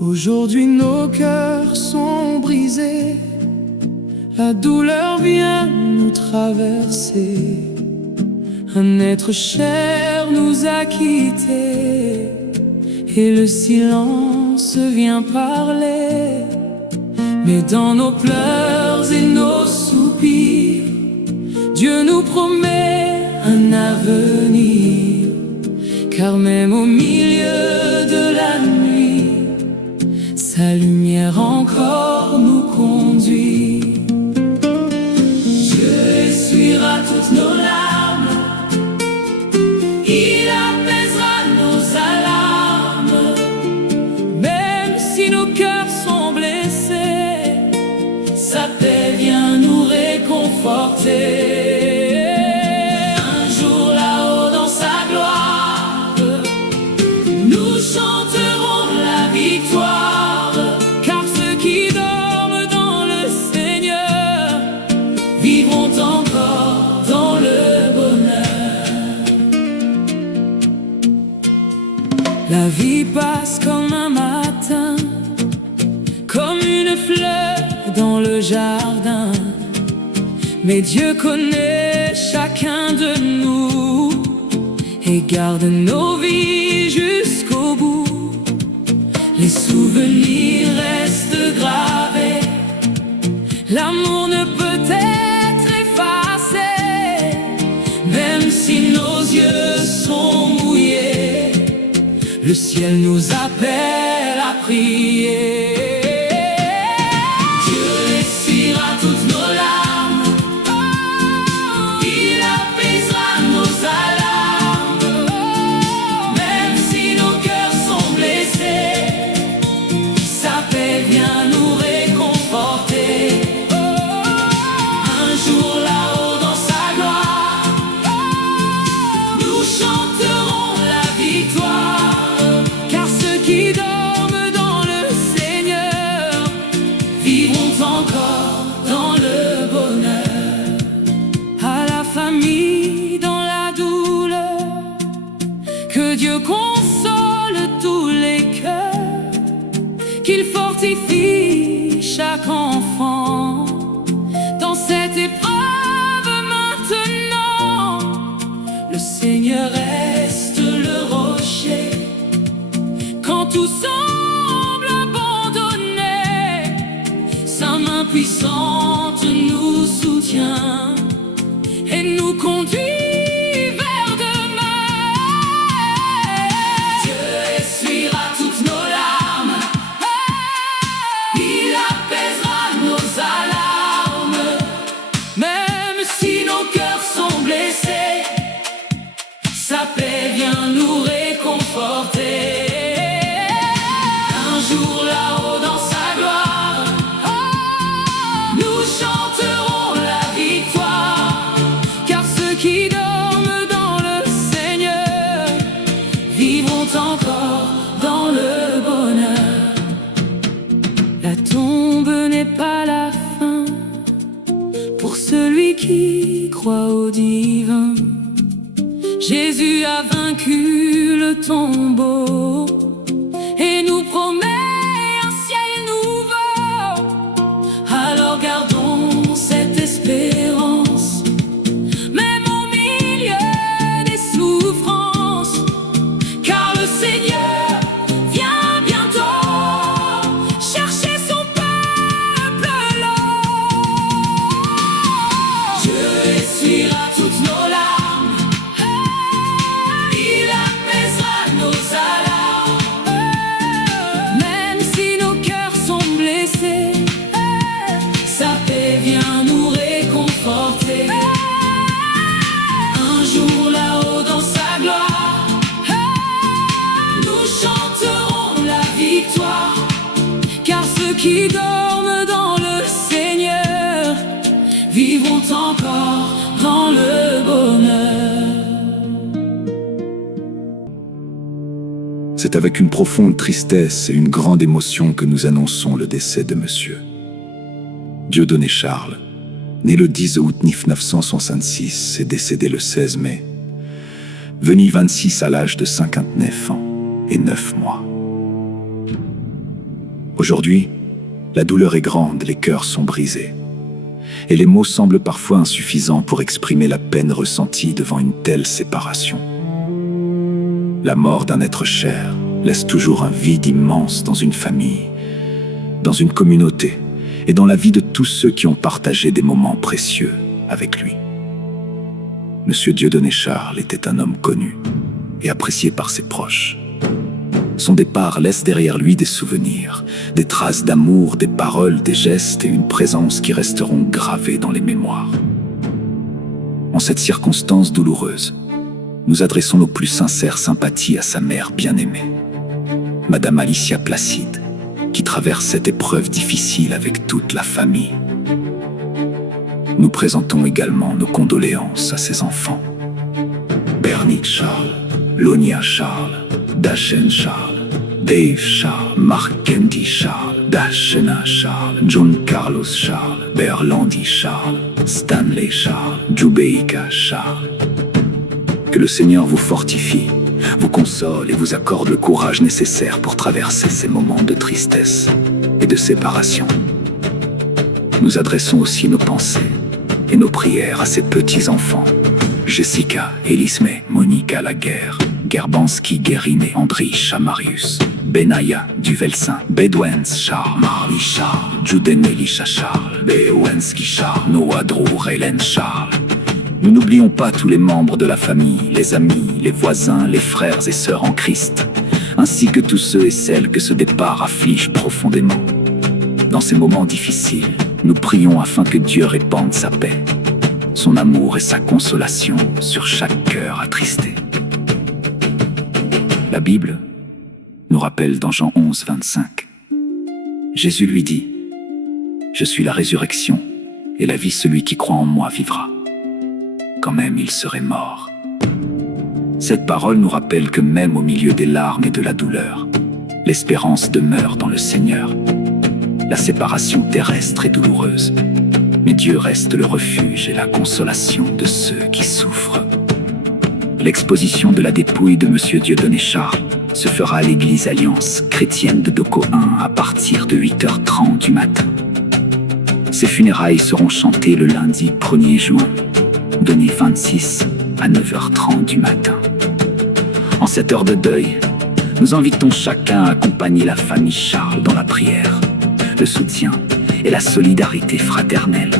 Aujourd'hui nos cœurs sont brisés, la douleur vient nous traverser. Un être cher nous a quittés et le silence vient parler. Mais dans nos pleurs et nos soupirs, Dieu nous promet un avenir. Car même au milieu de la nuit, sa lumière encore nous conduit. Dieu essuiera toutes nos larmes, il apaisera nos alarmes. Même si nos cœurs sont blessés, sa paix vient nous réconforter. Car ceux qui dorment dans le Seigneur vivront encore dans le bonheur. La vie passe comme un matin, comme une fleur dans le jardin. Mais Dieu connaît chacun de nous et garde nos vies jusqu'au bout. Les souvenirs restent gravés, l'amour ne peut être effacé. Même si nos yeux sont mouillés, le ciel nous appelle à prier. Dieu essuiera toutes nos larmes, il apaisera nos alarmes. Même si nos cœurs sont blessés, sa paix vient nous réconforter. Un jour là-haut dans sa gloire, nous chanterons la victoire. Car ceux qui dorment dans le Seigneur vivront encore dans le bonheur. À la famille dans la douleur, que Dieu console tous les cœurs, qu'il fortifie chaque enfant dans cette épreuve maintenant. Le Seigneur reste le rocher quand tout semble abandonné. Sa main puissante nous soutient et nous conduit vers demain. Dieu essuiera toutes nos larmes, il apaisera nos alarmes. Même si nos cœurs sont blessés, sa paix vient nous réconforter. Un jour là-haut dans sa gloire, nous chanterons la victoire. Car ceux qui dorment dans le Seigneur vivront encore dans le bonheur. La tombe n'est pas la fin pour celui qui croit au divin. Jésus a vaincu le tombeau et nous promet un ciel nouveau. Alors gardons cette espérance, même au milieu des souffrances. Car le Seigneur vient bientôt chercher son peuple là. Dieu essuiera toutes nos larmes, il apaisera nos alarmes. Même si nos cœurs sont blessés, sa paix vient nous réconforter. Un jour là-haut dans sa gloire, nous chanterons la victoire. Car ceux qui dorment dans le Seigneur vivront encore dans le bonheur. C'est avec une profonde tristesse et une grande émotion que nous annonçons le décès de Monsieur Dieudonné Charles, né le 10 août 1966 et décédé le 16 mai, venu 26 à l'âge de 59 ans et 9 mois. Aujourd'hui, la douleur est grande, les cœurs sont brisés. Et les mots semblent parfois insuffisants pour exprimer la peine ressentie devant une telle séparation. La mort d'un être cher laisse toujours un vide immense dans une famille, dans une communauté et dans la vie de tous ceux qui ont partagé des moments précieux avec lui. Monsieur Dieudonné Charles était un homme connu et apprécié par ses proches. Son départ laisse derrière lui des souvenirs, des traces d'amour, des paroles, des gestes et une présence qui resteront gravées dans les mémoires. En cette circonstance douloureuse, nous adressons nos plus sincères sympathies à sa mère bien-aimée, Madame Alicia Placide, qui traverse cette épreuve difficile avec toute la famille. Nous présentons également nos condoléances à ses enfants, Bernice Charles, Lonia Charles, Dachen Charles, Dave Charles, Mark Kendi Charles, Dashena Charles, John Carlos Charles, Berlandi Charles, Stanley Charles, Jubeika Charles. Que le Seigneur vous fortifie, vous console et vous accorde le courage nécessaire pour traverser ces moments de tristesse et de séparation. Nous adressons aussi nos pensées et nos prières à ces petits-enfants, Jessica, Elisme, Monica Laguerre, Gerbanski, Guériné, André, Chamarius, Benaya, Duvelsin, Bedwens, Charles, Marley, Charles, Juden, Elisha, Charles, Beowenski, Charles, Noah, Drew, Hélène, Charles. Nous n'oublions pas tous les membres de la famille, les amis, les voisins, les frères et sœurs en Christ, ainsi que tous ceux et celles que ce départ afflige profondément. Dans ces moments difficiles, nous prions afin que Dieu répande sa paix, son amour et sa consolation sur chaque cœur attristé. La Bible nous rappelle dans Jean 11, 25. Jésus lui dit : « Je suis la résurrection et la vie, celui qui croit en moi vivra, quand même il serait mort. » Cette parole nous rappelle que même au milieu des larmes et de la douleur, l'espérance demeure dans le Seigneur. La séparation terrestre est douloureuse, mais Dieu reste le refuge et la consolation de ceux qui souffrent. L'exposition de la dépouille de Monsieur Dieudonné Charles se fera à l'église Alliance chrétienne de Doko 1 à partir de 8h30 du matin. Ces funérailles seront chantées le lundi 1er juin, donné 26 à 9h30 du matin. En cette heure de deuil, nous invitons chacun à accompagner la famille Charles dans la prière, le soutien et la solidarité fraternelle.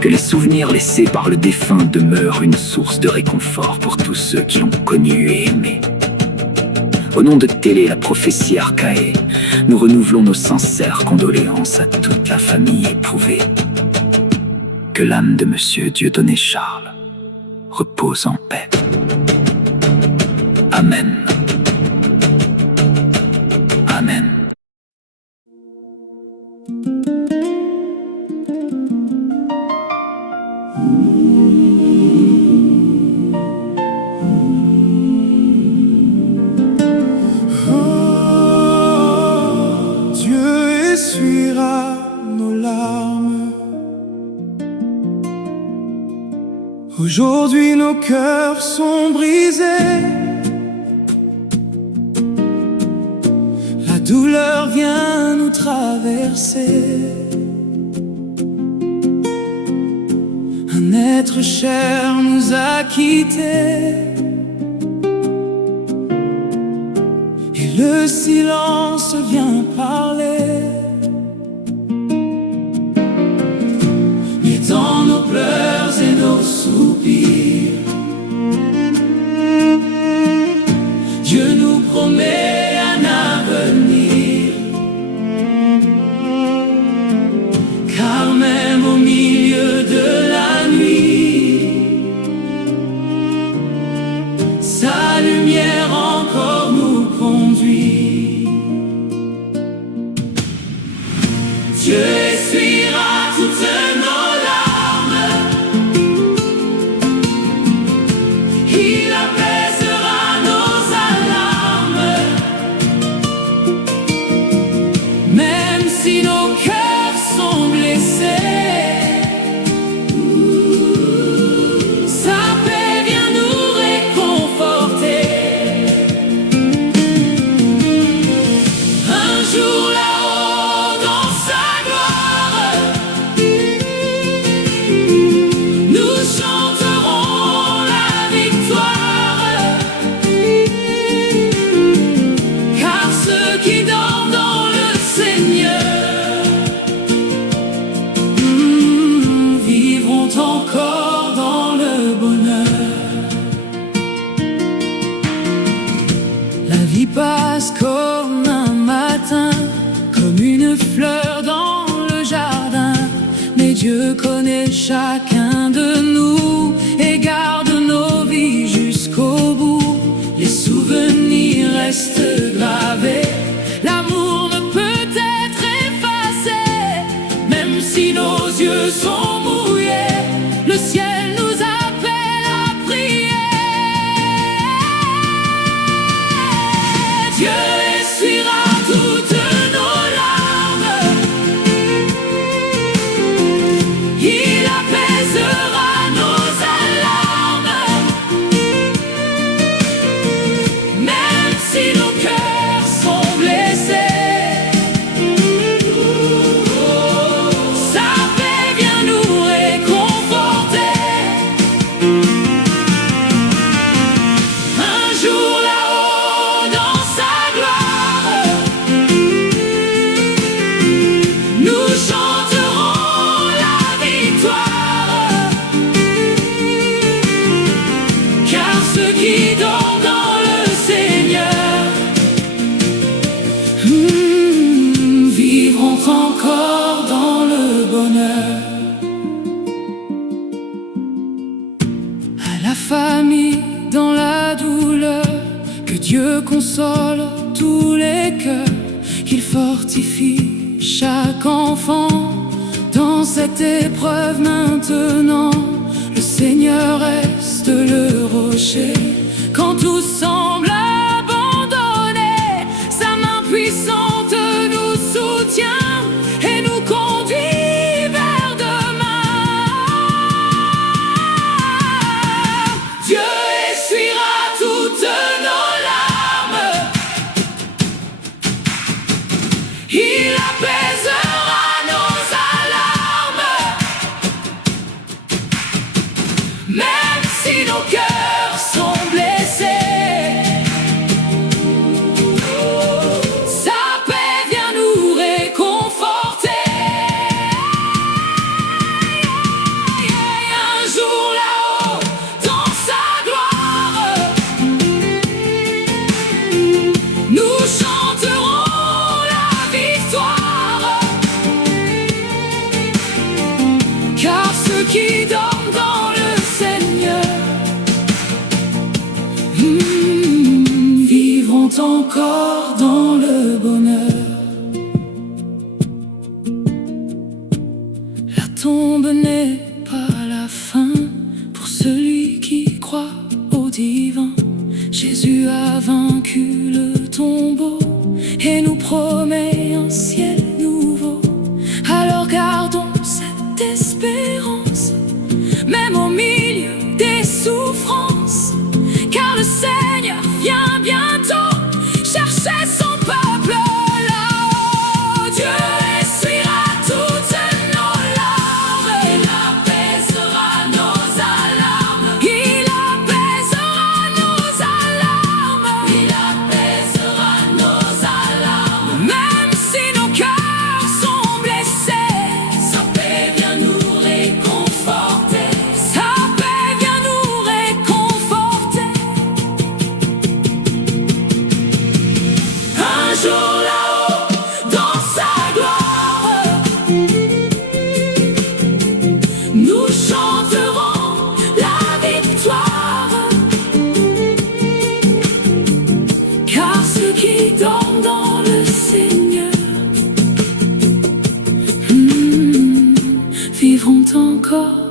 Que les souvenirs laissés par le défunt demeurent une source de réconfort pour tous ceux qui l'ont connu et aimé. Au nom de Télé La Prophétie Archaée, nous renouvelons nos sincères condoléances à toute la famille éprouvée. Que l'âme de Monsieur Dieudonné Charles repose en paix. Amen. Amen. Dieu essuiera nos larmes. Aujourd'hui nos cœurs sont brisés. La douleur vient nous traverser. Un être cher nous a quittés. Et le silence vient parler. Mais dans nos pleurs et nos soupirs, Dieu nous promet un avenir. Car même au milieu de la nuit, sa lumière encore nous conduit. ceux qui dorment dans le Seigneur vivront encore dans le bonheur. La vie passe comme un matin, comme une fleur dans le jardin. Mais Dieu connaît chacun de nous et garde nos vies jusqu'au bout. Les souvenirs restent gravés, l'amour ne peut être effacé. Même si nos yeux sont mouillés, le ciel nous appelle à prier. Dieu essuiera toutes nos larmes, il apaisera nos alarmes. Même si nos cœurs sont blessés, sa paix vient nous réconforter. Un jour là-haut dans sa gloire, nous chanterons la victoire. Car ceux qui dorment dans le Seigneur vivront encore dans le bonheur. À la famille dans la douleur, que Dieu console tous les cœurs, qu'il fortifie chaque enfant dans cette épreuve maintenant. Le Seigneur reste le rocher quand tout semble abandonné. Sa main puissante nous soutient et nous conduit vers demain. Dieu essuiera toutes nos larmes, il apaisera nos alarmes. Même si nos cœurs sont blessés, sa paix vient nous réconforter. Un jour là-haut dans sa gloire, nous chanterons la victoire. Car ceux qui dorment dans le Seigneur vivront encore dans le bonheur. La tombe n'est pas la fin pour celui qui croit au divin. Jésus a vaincu le tombeau et nous promet un ciel nouveau. Alors gardons cette espérance, même au milieu des souffrances, car le Seigneur vient bientôt chercher son peuple là-haut. Dieu essuiera toutes nos larmes, il apaisera nos alarmes. Il apaisera nos alarmes, il apaisera nos alarmes. Même si nos cœurs sont blessés, sa paix vient nous réconforter. Sa paix vient nous réconforter. Un jour là-haut dans sa gloire, nous chanterons la victoire. Car ceux qui dorment dans le Seigneur vivront encore